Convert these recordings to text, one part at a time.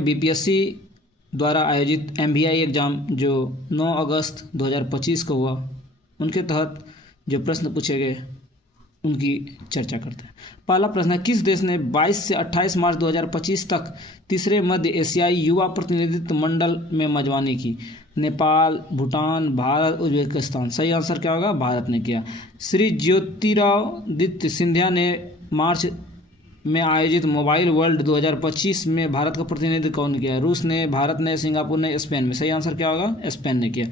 BPSC द्वारा आयोजित MVI exam जो 9 अगस्त 2025 को हुआ, उनके तहत जो प्रश्न पूछे गए उनकी चर्चा करते हैं। पहला प्रश्न है, किस देश ने 22 से 28 मार्च 2025 तक तीसरे मध्य एशियाई युवा प्रतिनिधित्व मंडल में मेजबानी की? नेपाल, भूटान, भारत, उज्बेकिस्तान। सही आंसर क्या होगा? भारत ने किया। श्री ज्योतिरादित्य सिंधिया ने मार्च में आयोजित मोबाइल वर्ल्ड 2025 में भारत का प्रतिनिधित्व कौन किया? रूस ने, भारत ने, सिंगापुर ने, स्पेन में। सही आंसर क्या होगा? स्पेन ने किया।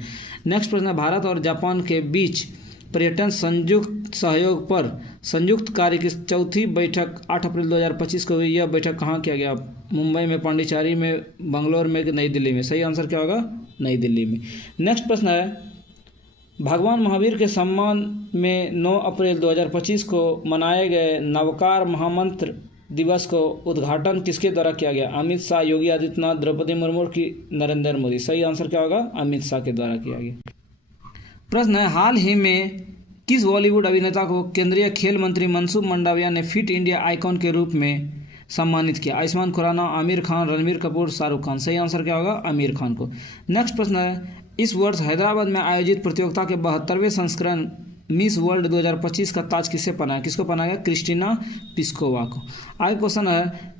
नेक्स्ट प्रश्न है, भारत और जापान के बीच पर्यटन संयुक्त सहयोग पर संयुक्त कार्य की चौथी बैठक 8 अप्रैल 2025 को हुई। यह बैठक कहाँ किया गया? मुंबई में, पांडिचेरी में, बंगलोर में, नई दिल्ली में। सही आंसर क्या होगा? नई दिल्ली में। नेक्स्ट प्रश्न है, भगवान महावीर के सम्मान में 9 अप्रैल 2025 को मनाए गए नवकार महामंत्र दिवस को उद्घाटन किसके द्वारा किया गया? अमित शाह, योगी आदित्यनाथ, द्रौपदी मुर्मू की नरेंद्र मोदी। सही आंसर क्या होगा? अमित शाह के द्वारा किया गया। प्रश्न है, हाल ही में किस बॉलीवुड अभिनेता को केंद्रीय खेल मंत्री मनसुख मंडाविया ने फिट इंडिया आइकॉन के रूप में सम्मानित किया? आयुष्मान खुराना, आमिर खान, रणबीर कपूर, शाहरुख खान। सही आंसर क्या होगा? आमिर खान को। नेक्स्ट प्रश्न है, इस वर्ष हैदराबाद में आयोजित प्रतियोगिता के 72वें संस्करण मिस वर्ल्ड 2025 का ताज किससे पहना है? किसको पहनाया? क्रिस्टीना पिस्कोवा को। आगे क्वेश्चन है,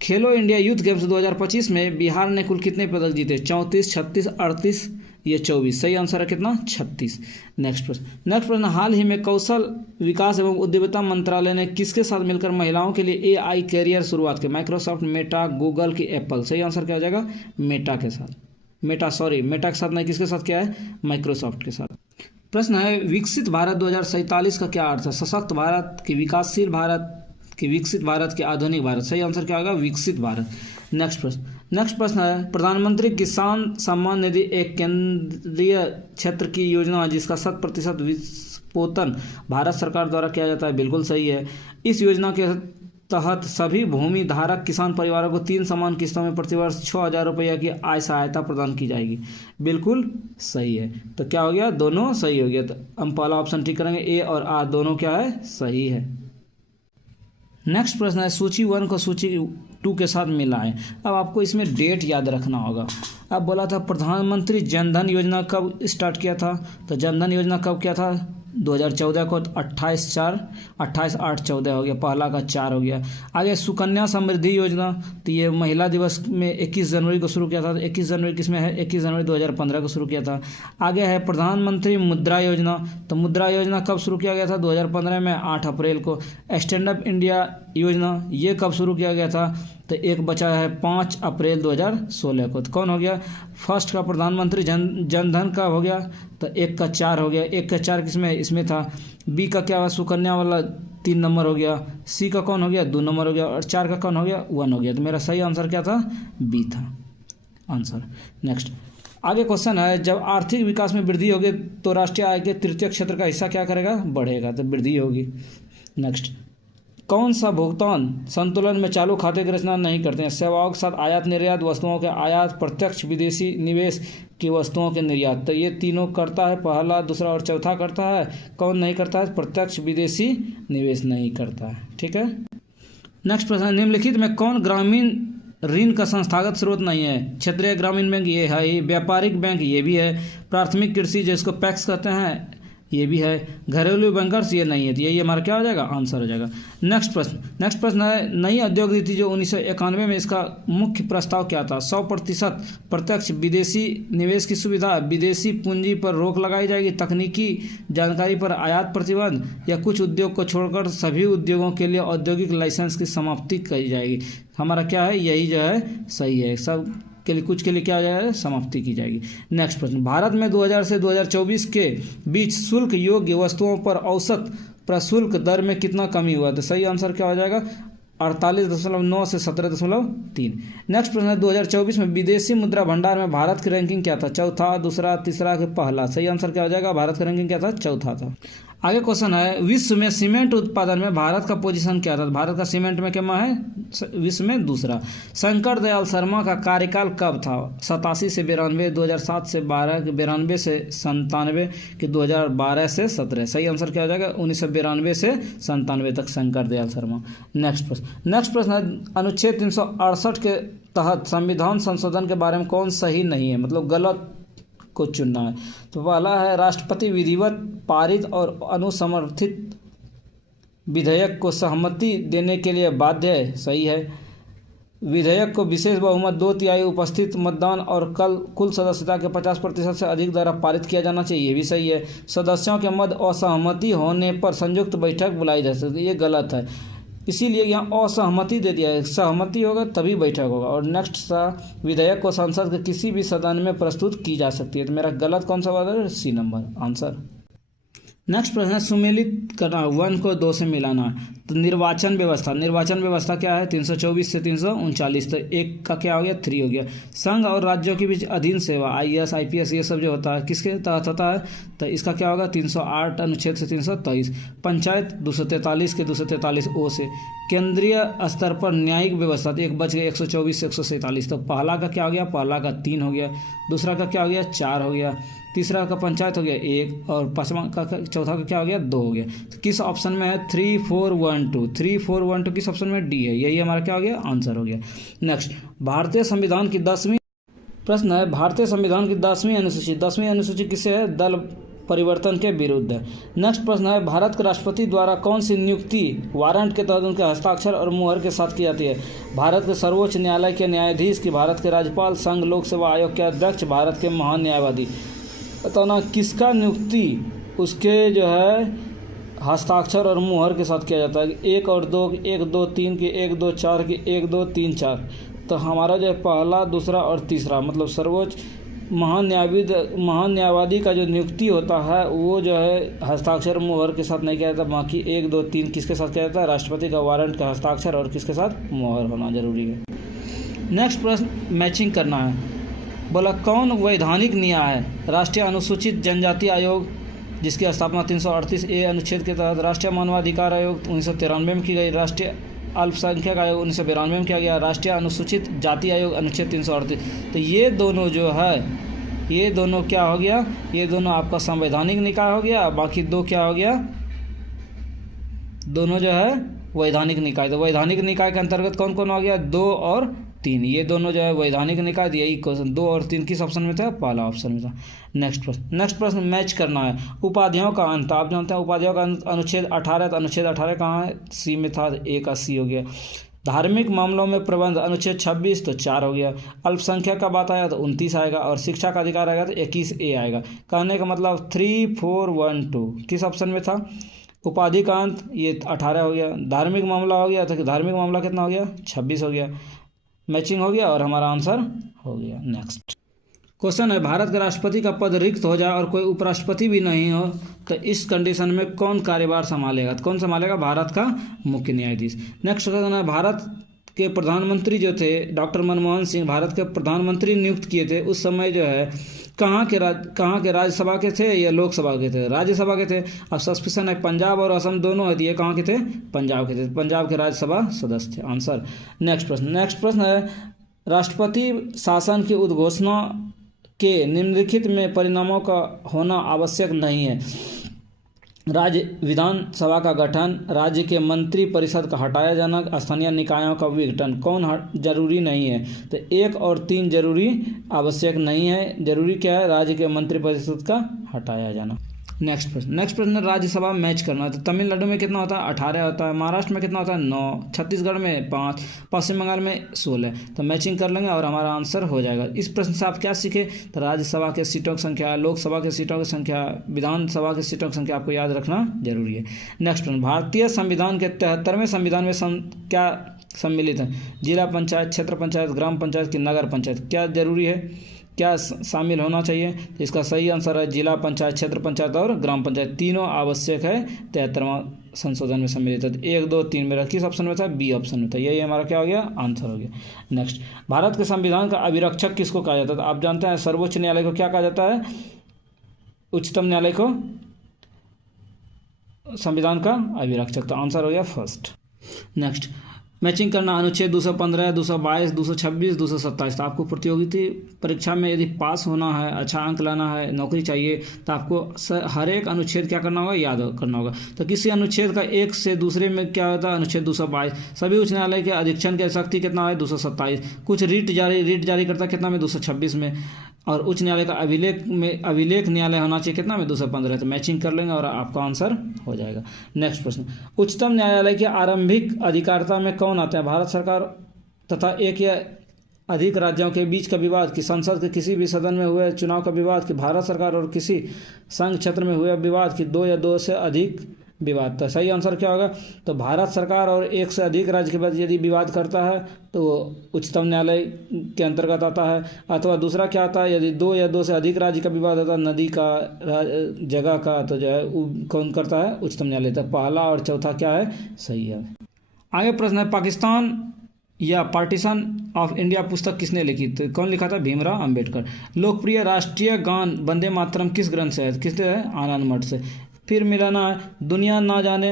खेलो इंडिया यूथ गेम्स 2025 में बिहार ने कुल कितने पदक जीते? 34, 36, 38, ये 24। सही आंसर है कितना? 36। नेक्स्ट प्रश्न, हाल ही में कौशल विकास एवं उद्यमिता मंत्रालय ने किसके साथ मिलकर महिलाओं के लिए AI कैरियर शुरुआत की? माइक्रोसॉफ्ट, मेटा, गूगल की एप्पल। सही आंसर क्या हो जाएगा? मेटा के साथ। मेटा के साथ नहीं, किसके साथ किया है? माइक्रोसॉफ्ट के साथ। प्रश्न है, विकसित भारत 2047 का क्या अर्थ है? सशक्त भारत की, विकासशील भारत की, विकसित भारत के, आधुनिक भारत। सही आंसर क्या होगा? विकसित भारत। नेक्स्ट प्रश्न है, प्रधानमंत्री किसान सम्मान निधि एक केंद्रीय क्षेत्र की योजना है जिसका 100% वित्तपोषण भारत सरकार द्वारा किया जाता है। बिल्कुल सही है। इस योजना के तहत सभी भूमि धारक किसान परिवारों को 3 समान किस्तों में प्रतिवर्ष 6,000 रुपये की आय सहायता प्रदान की जाएगी। बिल्कुल सही है। तो क्या हो गया? दोनों सही हो गया। तो हम पहला ऑप्शन ठीक करेंगे, ए और आर दोनों क्या है? सही है। नेक्स्ट प्रश्न है, सूची 1 को सूची 2 के साथ मिलाएं। अब आपको इसमें डेट याद रखना होगा। अब बोला था प्रधानमंत्री जनधन योजना कब स्टार्ट किया था? तो जनधन योजना कब किया था? 2014 को। 28/8/14 हो गया, पहला का 4 हो गया। आगे सुकन्या समृद्धि योजना, तो ये महिला दिवस में 21 जनवरी को शुरू किया था। 21 जनवरी किसमें है? 21 जनवरी 2015 को शुरू किया था। आगे है प्रधानमंत्री मुद्रा योजना, तो मुद्रा योजना कब शुरू किया गया था? 2015 में 8 अप्रैल को। स्टैंड अप इंडिया योजना, ये कब शुरू किया गया था? तो एक बचा है 5 अप्रैल 2016 को। तो कौन हो गया? फर्स्ट का प्रधानमंत्री जनधन का हो गया, तो 1 का 4 हो गया। 1 का 4 किसमें? इसमें था। बी का क्या हुआ? सुकन्या वाला 3 नंबर हो गया। सी का कौन हो गया? 2 नंबर हो गया। और 4 का कौन हो गया? 1 हो गया। तो मेरा सही आंसर क्या था? बी था आंसर। नेक्स्ट आगे क्वेश्चन है, जब आर्थिक विकास में वृद्धि होगी तो राष्ट्रीय आय के तृतीय क्षेत्र का हिस्सा क्या करेगा? बढ़ेगा, तो वृद्धि होगी। नेक्स्ट, कौन सा भुगतान संतुलन में चालू खाते की रचना नहीं करते हैं? सेवाओं के साथ आयात निर्यात, वस्तुओं के आयात, प्रत्यक्ष विदेशी निवेश की वस्तुओं के निर्यात। तो ये तीनों करता है, पहला, दूसरा और चौथा करता है। कौन नहीं करता है? प्रत्यक्ष विदेशी निवेश नहीं करता है। ठीक है। नेक्स्ट प्रश्न, निम्नलिखित में कौन ग्रामीण ऋण का संस्थागत स्रोत नहीं है? क्षेत्रीय ग्रामीण बैंक ये है, व्यापारिक बैंक ये भी है, प्राथमिक कृषि जिसको पैक्स कहते हैं ये भी है, घरेलू बैंकर्स ये नहीं है। तो यही हमारा क्या हो जाएगा? आंसर हो जाएगा। नेक्स्ट प्रश्न है, नई उद्योग नीति जो 1991 में, इसका मुख्य प्रस्ताव क्या था? 100% प्रत्यक्ष विदेशी निवेश की सुविधा, विदेशी पूंजी पर रोक लगाई जाएगी, तकनीकी जानकारी पर आयात प्रतिबंध, या कुछ उद्योग को छोड़कर सभी उद्योगों के लिए औद्योगिक लाइसेंस की समाप्ति की जाएगी। हमारा क्या है? यही जो है सही है। सब के लिए, कुछ के लिए क्या हो जाएगा? समाप्ति की जाएगी। नेक्स्ट प्रश्न, भारत में 2000 से 2024 के बीच शुल्क योग्य वस्तुओं पर औसत प्रशुल्क दर में कितना कमी हुआ? तो सही आंसर क्या हो जाएगा? 48.9 से 17.3। नेक्स्ट प्रश्न है, 2024 में विदेशी मुद्रा भंडार में भारत की रैंकिंग क्या था? चौथा, दूसरा, तीसरा के पहला? सही आंसर क्या हो जाएगा? भारत का रैंकिंग क्या था? चौथा था। आगे क्वेश्चन है, विश्व में सीमेंट उत्पादन में भारत का पोजीशन क्या था? भारत का सीमेंट में क्या है? विश्व में दूसरा। शंकर दयाल शर्मा का कार्यकाल कब था? 87 से 92, 2007 से 12, 92 से 97 कि 2012 से 17? सही आंसर क्या हो जाएगा? 1992 से 97 तक शंकर दयाल शर्मा। नेक्स्ट प्रश्न है, अनुच्छेद 368 के तहत संविधान संशोधन के बारे में कौन सही नहीं है, मतलब गलत को चुनना है? तो पहला है, राष्ट्रपति विधिवत पारित और अनुसमर्थित विधेयक को सहमति देने के लिए बाध्य है। सही है। विधेयक को विशेष बहुमत 2/3 उपस्थित मतदान और कुल सदस्यता के 50% से अधिक द्वारा पारित किया जाना चाहिए। ये भी सही है। सदस्यों के मध्य असहमति होने पर संयुक्त बैठक बुलाई जा सकती है। ये गलत है, इसीलिए यहाँ असहमति दे दिया है। सहमति होगा तभी बैठक होगा। और नेक्स्ट, विधेयक को संसद के किसी भी सदन में प्रस्तुत की जा सकती है। तो मेरा गलत कौन सा वाला है? सी नंबर आंसर। नेक्स्ट प्रश्न है, सुमेलित करना 1 को 2 से मिलाना। तो निर्वाचन व्यवस्था क्या है? 324 से 339। तो 1 का क्या हो गया? 3 हो गया। संघ और राज्यों के बीच अधीन सेवा, IAS IPS ये सब जो होता है किसके तहत होता है? तो इसका क्या होगा? 308 अनुच्छेद से 323। पंचायत 243 के 243 ओ से। केंद्रीय स्तर पर न्यायिक व्यवस्था, तो 1 बच गया 124 से 147। तो पहला का क्या हो गया? पहला का 3 हो गया। दूसरा का क्या हो गया? 4 हो गया। तीसरा का पंचायत हो गया 1 और पांचवा का चौथा का क्या हो गया? 2 हो गया। तो किस ऑप्शन में है? 3 4 1 2। 3 4 1 2 किस ऑप्शन में? डी है। यही हमारा क्या हो गया? आंसर हो गया। नेक्स्ट, भारतीय संविधान की 10वीं प्रश्न है, भारतीय संविधान की 10वीं अनुसूची किससे है? दल परिवर्तन के विरुद्ध है। नेक्स्ट प्रश्न है, भारत के राष्ट्रपति द्वारा कौन सी नियुक्ति वारंट के तहत उनके हस्ताक्षर और मुहर के साथ की जाती है? भारत के सर्वोच्च न्यायालय के न्यायाधीश की, भारत के राज्यपाल, संघ लोक सेवा आयोग के अध्यक्ष, भारत के महान न्यायवादी। बताना किसका नियुक्ति उसके जो है हस्ताक्षर और मुहर के साथ किया जाता है? 1 और 2, 1 2 3 की, 1 2 4 की, 1 2 3 4। तो हमारा जो है पहला, दूसरा और तीसरा, मतलब सर्वोच्च महान न्यायवादी का जो नियुक्ति होता है वो जो है हस्ताक्षर मुहर के साथ नहीं किया जाता। बाकी 1 2 3 किसके साथ किया जाता है? राष्ट्रपति का वारंट का हस्ताक्षर और किसके साथ? मुहर होना जरूरी है। नेक्स्ट प्रश्न, मैचिंग करना है। बोला, कौन वैधानिक निकाय है? राष्ट्रीय अनुसूचित जनजाति आयोग, जिसकी स्थापना 338A अनुच्छेद के तहत। राष्ट्रीय मानवाधिकार आयोग 1993 में की गई। राष्ट्रीय अल्पसंख्यक आयोग 1992 में किया गया। राष्ट्रीय अनुसूचित जाति आयोग अनुच्छेद 338। तो ये दोनों जो है, ये दोनों क्या हो गया? ये दोनों आपका संवैधानिक निकाय हो गया। बाकी 2 क्या हो गया? दोनों जो है वैधानिक निकाय। तो वैधानिक निकाय के अंतर्गत कौन कौन आ गया? 2 और 3। ये दोनों जो है वैधानिक निकाय। यही क्वेश्चन 2 और 3 किस ऑप्शन में था? पहला ऑप्शन में था। नेक्स्ट प्रश्न मैच करना है। उपाधियों का अंत, आप जानते हैं उपाधियों का अनुच्छेद 18। तो अनुच्छेद 18 कहाँ है? सी में था, ए का सी हो गया। धार्मिक मामलों में प्रबंध अनुच्छेद 26, तो 4 हो गया। अल्पसंख्यक का बात आया तो 29 आएगा। और शिक्षा का अधिकार आएगा तो 21A आएगा। कहने का मतलब 3 4 1 2 किस ऑप्शन में था? उपाधि का अंत ये 18 हो गया। धार्मिक मामला हो गया तो धार्मिक मामला कितना हो गया? 26 हो गया। मैचिंग हो गया और हमारा आंसर हो गया। नेक्स्ट क्वेश्चन है, भारत के राष्ट्रपति का पद रिक्त हो जाए और कोई उपराष्ट्रपति भी नहीं हो तो इस कंडीशन में कौन कार्यभार संभालेगा? तो कौन संभालेगा? भारत का मुख्य न्यायाधीश। नेक्स्ट क्वेश्चन है, भारत के प्रधानमंत्री जो थे डॉक्टर मनमोहन सिंह, भारत के प्रधानमंत्री नियुक्त किए थे उस समय जो है कहाँ के राज्यसभा के थे या लोकसभा के थे? राज्यसभा के थे। अब सस्पेंशन है, पंजाब और असम दोनों है। ये कहाँ के थे? पंजाब के थे। पंजाब के राज्यसभा सदस्य थे। आंसर। नेक्स्ट प्रश्न है, राष्ट्रपति शासन की उद्घोषणा के निम्नलिखित में परिणामों का होना आवश्यक नहीं है। राज्य विधानसभा का गठन, राज्य के मंत्री परिषद का हटाया जाना, स्थानीय निकायों का विघटन। कौन जरूरी नहीं है? तो 1 और 3 जरूरी आवश्यक नहीं है। जरूरी क्या है? राज्य के मंत्री परिषद का हटाया जाना। नेक्स्ट प्रश्न राज्यसभा मैच करना है। तो तमिलनाडु में कितना होता है? 18 होता है। महाराष्ट्र में कितना होता है? 9। छत्तीसगढ़ में 5। पश्चिम बंगाल में 16। तो मैचिंग कर लेंगे और हमारा आंसर हो जाएगा। इस प्रश्न से आप क्या सीखे? तो राज्यसभा के सीटों की संख्या, लोकसभा के सीटों की संख्या, विधानसभा के सीटों की संख्या आपको याद रखना जरूरी है। नेक्स्ट प्रश्न, भारतीय संविधान के 73वें संविधान में क्या सम्मिलित है? जिला पंचायत, क्षेत्र पंचायत, ग्राम पंचायत की नगर पंचायत? क्या जरूरी है? क्या शामिल होना चाहिए? तो इसका सही आंसर है जिला पंचायत, क्षेत्र पंचायत और ग्राम पंचायत तीनों आवश्यक है 73वां संशोधन में सम्मिलित है। 1 2 3 मेरा किस ऑप्शन में था? बी ऑप्शन में था। यही हमारा क्या हो गया? आंसर हो गया। नेक्स्ट, भारत के संविधान का अभिरक्षक किसको कहा जाता है? तो आप जानते हैं सर्वोच्च न्यायालय को क्या कहा जाता है? उच्चतम न्यायालय को संविधान का अभिरक्षक। तो आंसर हो गया फर्स्ट। नेक्स्ट, मैचिंग करना, अनुच्छेद 215, 222, 226, 227। तो आपको प्रतियोगिता परीक्षा में यदि पास होना है, अच्छा अंक लाना है, नौकरी चाहिए, तो आपको हर एक अनुच्छेद क्या करना होगा, याद करना होगा। तो किसी अनुच्छेद का एक से दूसरे में क्या होता है, अनुच्छेद 222। सभी उच्च न्यायालय के अधीक्षण की शक्ति कितना है, 227। कुछ रीट जारी करता है कितना में, 226 में। और उच्च न्यायालय का अभिलेख न्यायालय होना चाहिए कितना में, 215। तो मैचिंग कर लेंगे और आपका आंसर हो जाएगा। नेक्स्ट प्रश्न, उच्चतम न्यायालय के आरंभिक अधिकारिता में कौन आते हैं, भारत सरकार तथा एक या अधिक राज्यों के बीच का विवाद, कि संसद के किसी भी सदन में हुए चुनाव का विवाद, कि भारत सरकार और किसी संघ क्षेत्र में हुए विवाद, कि दो या दो से अधिक विवाद। तो सही आंसर क्या होगा, तो भारत सरकार और एक से अधिक राज्य के बीच यदि विवाद करता है तो उच्चतम न्यायालय के अंतर्गत आता है। अथवा दूसरा क्या आता है, यदि दो या दो से अधिक राज्य का विवाद होता है, नदी का, जगह का, तो जो है कौन करता है, उच्चतम न्यायालय। तो पहला और चौथा क्या है, सही है। आगे प्रश्न है, पाकिस्तान या पार्टीशन ऑफ इंडिया पुस्तक किसने लिखी, तो कौन लिखा था, भीमराव अंबेडकर। लोकप्रिय राष्ट्रीय गान वंदे मातरम किस ग्रंथ से है, किससे है, आनंद मठ से। फिर मिलाना है, दुनिया ना जाने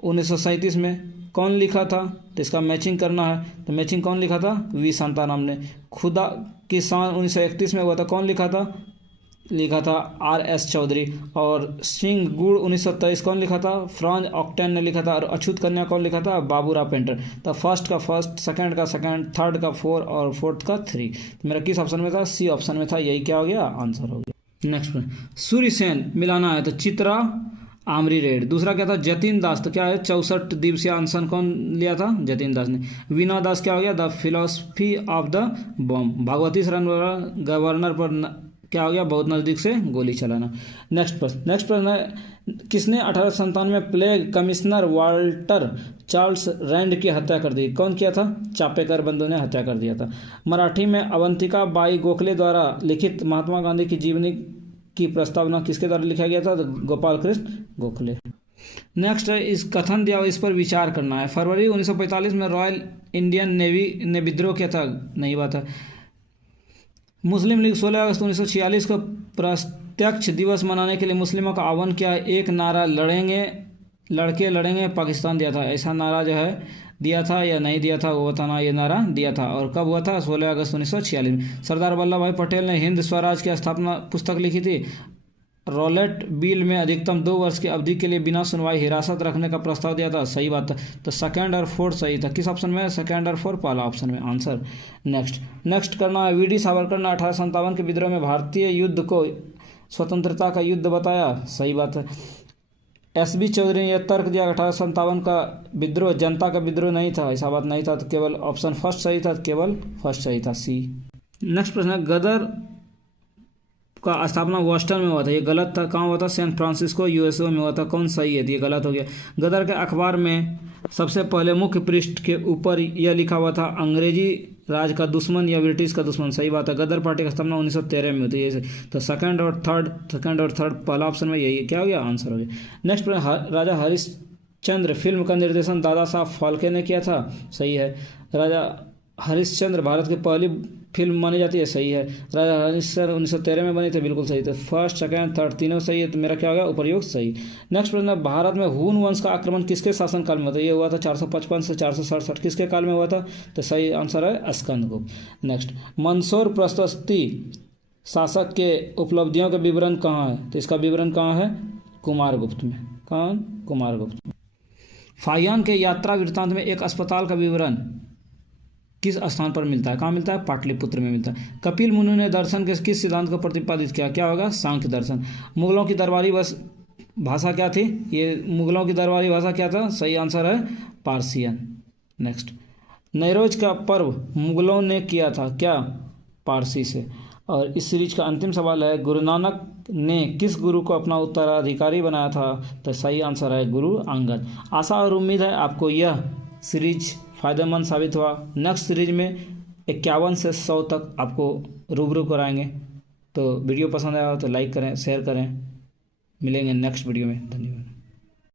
1937 में कौन लिखा था, तो इसका मैचिंग करना है। तो मैचिंग कौन लिखा था, वी शांताराम ने। खुदा की शान 1931 में हुआ था, कौन लिखा था R.S. चौधरी। और सिंह गुड़ 1923 कौन लिखा था, फ्रांज ऑक्टेन ने लिखा था। और अछूत कन्या कौन लिखा था, बाबूराव पेंटर। तो फर्स्ट का फर्स्ट, सेकंड का सेकंड, थर्ड का 4 और फोर्थ का 3। तो मेरा किस ऑप्शन में था, सी ऑप्शन में था। यही क्या हो गया, आंसर हो गया। नेक्स्ट प्रश्न, सूर्य सेन मिलाना है, तो चित्रा आमरी रेड। दूसरा क्या था, जतिन दास। तो क्या है, 64 दिवसीय अनशन कौन लिया था, जतिन दास ने। वीना दास क्या हो गया, the philosophy of the bomb. Bhagwati शरण गवर्नर पर क्या हो गया, बहुत नज़दीक से गोली चलाना। नेक्स्ट प्रश्न है, किसने 1897 में plague commissioner Walter Charles Rand की हत्या कर दी, कौन किया था, चापेकर बंधु ने हत्या कर दिया था। मराठी में अवंतिका बाई गोखले द्वारा लिखित महात्मा गांधी की जीवनी की प्रस्तावना किसके द्वारा लिखा गया था, तो गोपाल कृष्ण गोखले। नेक्स्ट है, इस कथन दिया इस पर विचार करना है। फरवरी 1945 में रॉयल इंडियन नेवी ने विद्रोह किया था, नहीं बात है। मुस्लिम लीग 16 अगस्त 1946 को प्रत्यक्ष दिवस मनाने के लिए मुस्लिमों का आह्वान किया। एक नारा, लड़के लड़ेंगे पाकिस्तान दिया था। ऐसा नारा जो है दिया था या नहीं दिया था, वो बताना। ये नारा दिया था। और कब हुआ था, 16 अगस्त 1946 में। सरदार वल्लभ भाई पटेल ने हिंद स्वराज की स्थापना पुस्तक लिखी थी। रॉलेट बिल में अधिकतम 2 वर्ष की अवधि के लिए बिना सुनवाई हिरासत रखने का प्रस्ताव दिया था, सही बात था। तो सेकंड और फोर्थ सही था। किस ऑप्शन में, सेकंड और फोर्थ, पहला ऑप्शन में आंसर। नेक्स्ट करना है, वी.डी. सावरकर ने 1857 के विद्रोह में भारतीय युद्ध को स्वतंत्रता का युद्ध बताया, सही बात है। S.B. चौधरी ने यह तर्क दिया 1857 का विद्रोह जनता का विद्रोह नहीं था, ऐसा बात नहीं था। तो केवल ऑप्शन फर्स्ट सही था, केवल फर्स्ट सही था, सी। नेक्स्ट प्रश्न है, गदर का स्थापना बोस्टन में हुआ था, ये गलत था। कहाँ हुआ था, सैन फ्रांसिस्को USA में हुआ था, कौन सही है, ये गलत हो गया। गदर के अखबार में सबसे पहले मुख्य पृष्ठ के ऊपर यह लिखा हुआ था, अंग्रेजी राज का दुश्मन या ब्रिटिश का दुश्मन, सही बात है। गदर पार्टी का स्थापना 1913 में होती है। तो सेकंड और थर्ड पहला ऑप्शन में यही क्या हो गया, आंसर हो गया। नेक्स्ट प्रश्न, राजा हरिश्चंद्र फिल्म का निर्देशन दादा साहब फाल्के ने किया था, सही है। राजा हरिश्चंद्र भारत की पहली फिल्म मानी जाती है, सही है। राजा हरिश्चंद्र 1913 में बनी थी, बिल्कुल सही। तो फर्स्ट, सेकंड, थर्ड तीनों सही है। तो मेरा क्या हो गया, उपर्युक्त सही। नेक्स्ट प्रश्न, भारत में हून वंश का आक्रमण किसके शासनकाल में होता है, ये हुआ था 455 से 467, किसके काल में हुआ था, तो सही आंसर है स्कंदगुप्त। नेक्स्ट, मंदसौर प्रशस्ति शासक के उपलब्धियों का विवरण कहाँ है, तो इसका विवरण कहाँ है, कुमारगुप्त में। कौन, कुमारगुप्त। फाहियान के यात्रा वृत्तांत में एक अस्पताल का विवरण किस स्थान पर मिलता है, कहाँ मिलता है, पाटलिपुत्र में मिलता है। कपिल मुनि ने दर्शन के किस सिद्धांत को प्रतिपादित किया, क्या होगा, सांख्य दर्शन। मुगलों की दरबारी भाषा क्या थी, ये मुगलों की दरबारी भाषा क्या था, सही आंसर है पारसियन। नेक्स्ट, नैरोज का पर्व मुगलों ने किया था, क्या, पारसी से। और इस सीरीज का अंतिम सवाल है, गुरु नानक ने किस गुरु को अपना उत्तराधिकारी बनाया था, तो सही आंसर है गुरु अंगद। आशा और उम्मीद है आपको यह सीरीज फ़ायदेमंद साबित हुआ। नेक्स्ट सीरीज में 51 से 100 तक आपको रूबरू कराएंगे। तो वीडियो पसंद आया हो तो लाइक करें, शेयर करें। मिलेंगे नेक्स्ट वीडियो में, धन्यवाद।